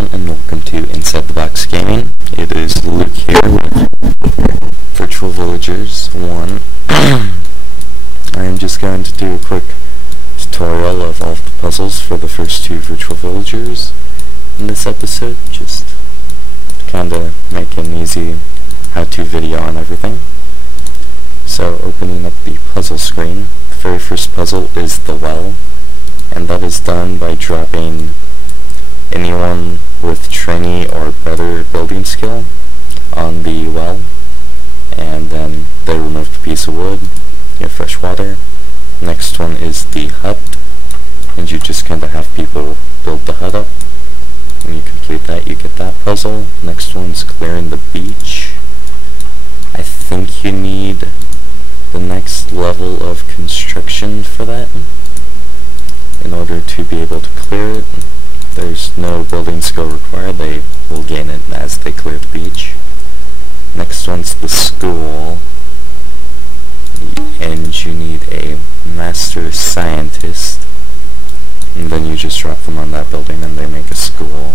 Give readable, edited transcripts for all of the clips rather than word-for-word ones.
everyone, and welcome to Inside the Box Gaming. It is Luke here with Virtual Villagers 1. I am just going to do a quick tutorial of all of the puzzles for the first two Virtual Villagers in this episode, just to kind of make an easy how-to video on everything. So, opening up the puzzle screen, the very first puzzle is the well, and that is done by dropping anyone with trainee or better building skill on the well, and then they remove the piece of wood, you have fresh water. Next one is the hut, and you just kind of have people build the hut up. When you complete that, you get that puzzle. Next one's clearing the beach. I think you need the next level of construction for that in order to be able to clear it. There's no building skill required, they will gain it as they clear the beach. Next one's the school, and you need a master scientist, and then you just drop them on that building and they make a school.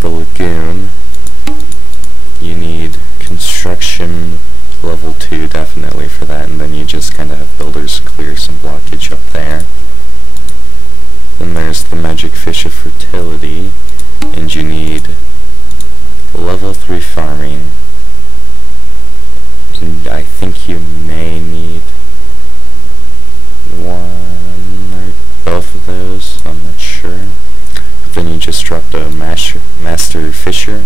The lagoon, you need construction level 2 definitely for that, and then you just kind of have builders clear some blockage up there. Then there's the magic fish of fertility, and you need level 3 farming, and I think you may need one or both of those, I'm not sure. But then you just dropped a master fisher,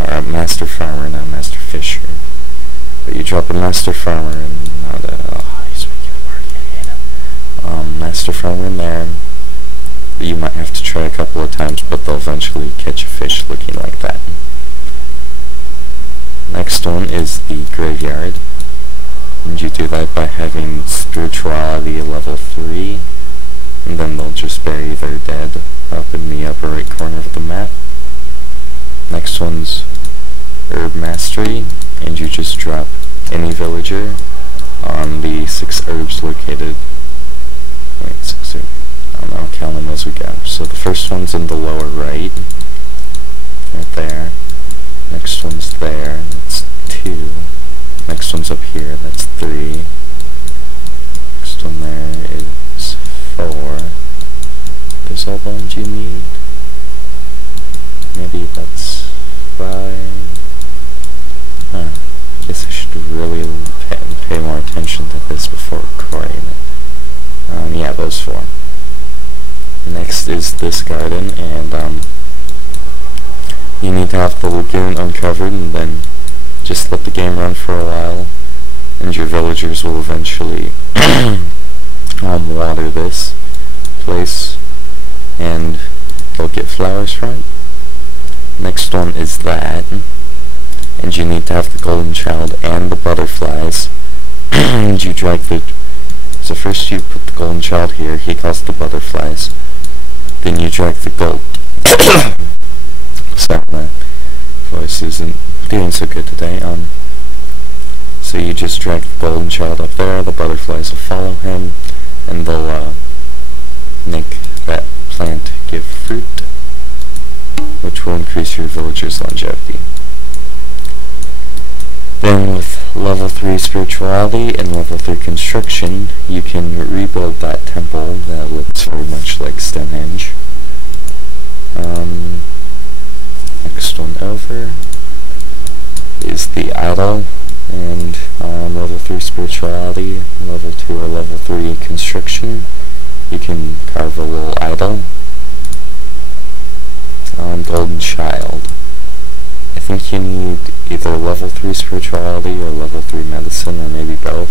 or a master farmer, not master fisher. But you drop a master farmer and not a master farmer in there. You might have to try a couple of times, but they'll eventually catch a fish looking like that. Next one is the graveyard, and you do that by having spirituality level 3, and then they'll just bury their dead up in the upper right corner of the map. Next one's herb mastery, and you just drop any villager on the 6 herbs located. Wait, 6 herbs. I don't know, I'll count them as we go. So the first one's in the lower right there. Next one's there, that's 2. Next one's up here, that's 3. Next one there is 4. There's all the ones you need. Maybe that's 5. Huh. Guess I should really pay more attention to this before recording it. Yeah, those 4. Next is this garden, and you need to have the lagoon uncovered, and then just let the game run for a while, and your villagers will eventually water this place, and they'll get flowers from it. Next one is that, and you need to have the golden child and the butterflies, and you drag the... So first you put the golden child here, he calls the butterflies. Then you drag the gold. Sorry, my voice isn't doing so good today. So you just drag the golden child up there, the butterflies will follow him, and they'll make that plant give fruit, which will increase your villager's longevity. Then with level 3 spirituality and level 3 construction, you can rebuild that temple that looks very much like Stonehenge. Next one over is the idol, and level 3 spirituality, level 2 or level 3 construction, you can carve a little idol. Golden child, I think you need either level 3 spirituality or level 3 medicine, or maybe both.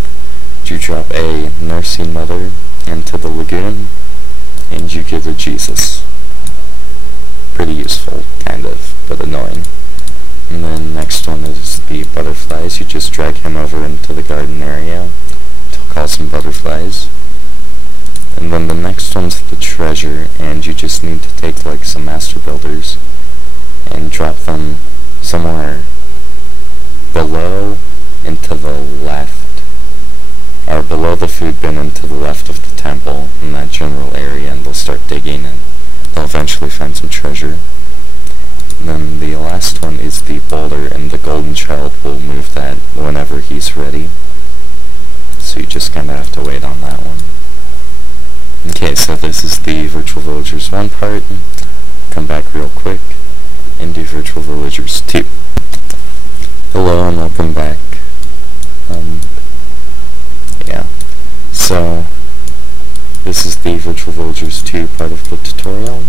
You drop a nursing mother into the lagoon, and you give her Jesus. Pretty useful, kind of, but annoying. And then next one is the butterflies. You just drag him over into the garden area to call some butterflies. And then the next one's the treasure, and you just need to take like some master builders and drop them somewhere below and to the left, or below the food bin and to the left of the temple in that general area, and they'll start digging digging, and they'll eventually find some treasure. And then the last one is the boulder, and the golden child will move that whenever he's ready. So you just kind of have to wait on that one. Okay, so this is the Virtual Villagers 1 part. Come back real quick and do Virtual Villagers 2. Hello and welcome back. Yeah. So, this is the Virtual Villagers 2 part of the tutorial.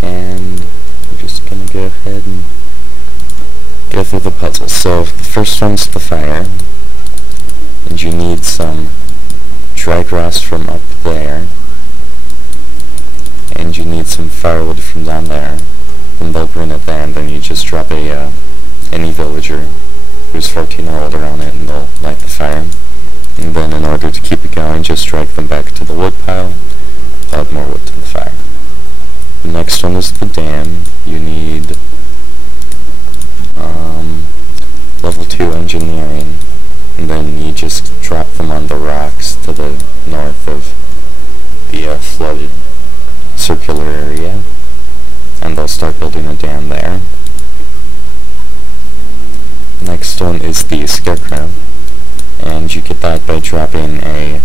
And we're just gonna go ahead and go through the puzzle. So, the first one's the fire. And you need some dry grass from up there. And you need some firewood from down there. Then they'll bring it there, and then you just drop any villager who's 14 or older on it, and they'll light the fire. And then in order to keep it going, just drag them back to the wood pile, add more wood to the fire. The next one is the dam. You need level 2 engineering, and then you just drop them on the rocks to the north of the flooded circular area, and they'll start building a dam there. Next one is the scarecrow, and you get that by dropping a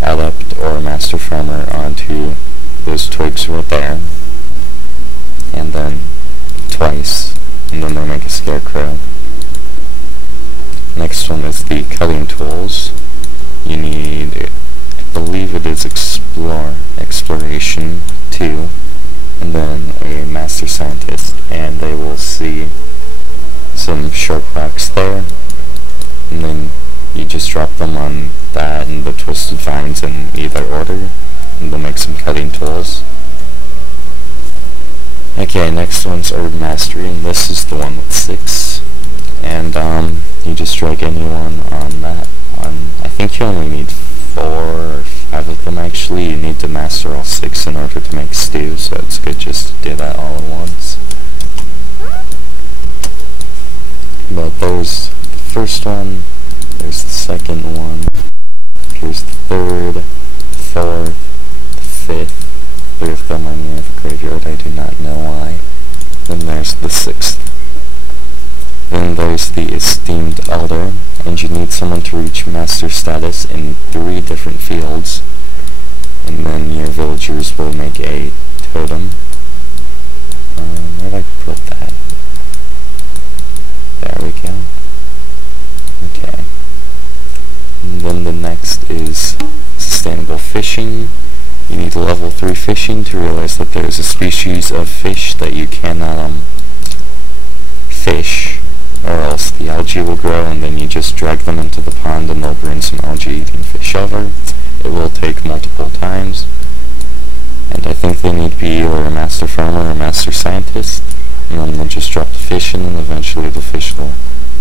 adept or a master farmer onto those twigs right there, and then twice, and then they make a scarecrow. Next one is the cutting tools. You need, I believe it is exploration 2, and then a master scientist, and they will see some sharp rocks there, and then you just drop them on that and the twisted vines in either order, and they'll make some cutting tools. Okay, next one's herb mastery, and this is the one with 6, and you just drag anyone on that. I think you only need 4 or 5 of them actually. You need to master all 6 in order to make stew, so it's good just to do that all at once. But there's the first one, there's the second one, here's the third, the fourth, the fifth. 3 of them are near the graveyard, I do not know why. Then there's the 6th. Then there's the esteemed elder, and you need someone to reach master status in 3 different fields. And then your villagers will make a totem. Where'd I put that? There we go. Okay. And then the next is sustainable fishing. You need level 3 fishing to realize that there is a species of fish that you cannot fish, or else the algae will grow, and then you just drag them into the pond and they'll bring some algae-eating fish over. It will take multiple times, and I think they need to be either a master farmer or a master scientist, and then they'll just drop the fish in, and eventually the fish will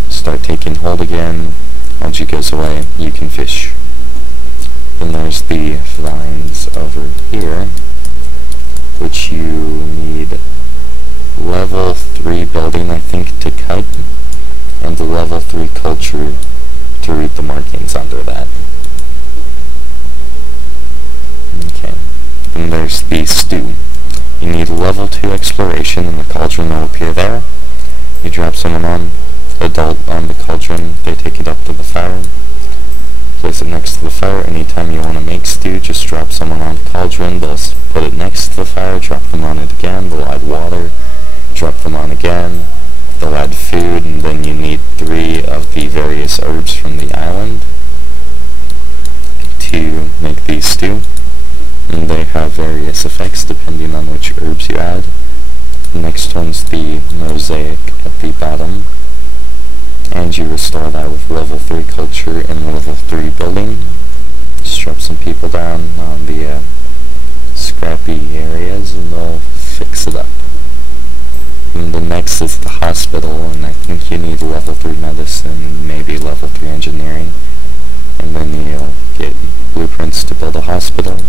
start taking hold again. Algae goes away, you can fish. Then there's the vines over here, which you need level 3 building, I think, to cut, and the level 3 culture to read the markings under that. Okay. Then there's the stew. You need level 2 exploration, and the cauldron will appear there. You drop someone on the cauldron, they take it up to the fire. Place it next to the fire. Anytime you want to make stew, just drop someone on the cauldron, they'll put it next to the fire, drop them on it again, they'll add water, drop them on again, they'll add food, and then you need 3 of the various herbs from the island to make the stew. And they have various effects depending on which herbs you add. The next one's the mosaic at the bottom, and you restore that with level 3 culture and level 3 building. Just drop some people down on the scrappy areas and they'll fix it up. And the next is the hospital, and I think you need level 3 medicine, maybe level 3 engineering, and then you'll get blueprints to build a hospital.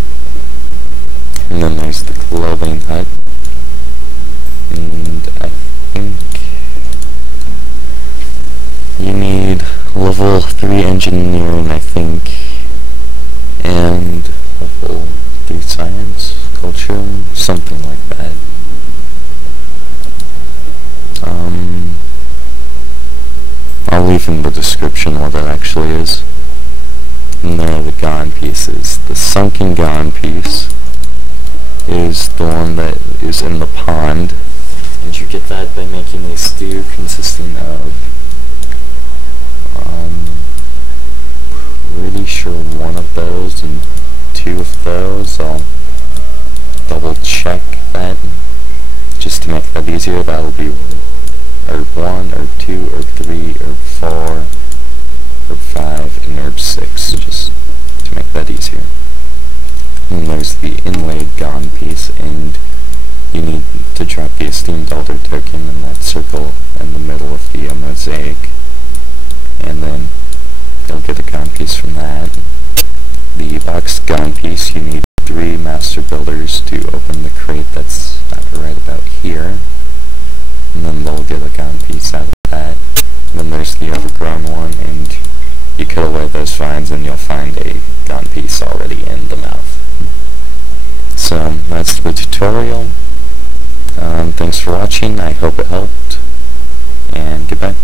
And then there's the clothing hut, and I think you need level 3 engineering, I think, and level 3 science, culture, something like that. I'll leave in the description what that actually is. And there are the gone pieces. The sunken gone piece is the one that is in the pond, and you get that by making a stew consisting of, pretty sure one of those and two of those. I'll double check that just to make that easier. That'll be herb 1, herb 2, herb 3, herb 4, herb 5, and herb 6, just to make that easier. And there's the inlaid gone piece, and you need to drop the esteemed elder token in that circle in the middle of the mosaic, and then you'll get a gone piece from that. The box gone piece, you need 3 master builders to open the crate that's right about here, and then they'll get a gone piece out of that. And then there's the overgrown one, and you cut away those vines and you'll find a gone piece already in the mouth. So that's the tutorial. Thanks for watching, I hope it helped, and goodbye.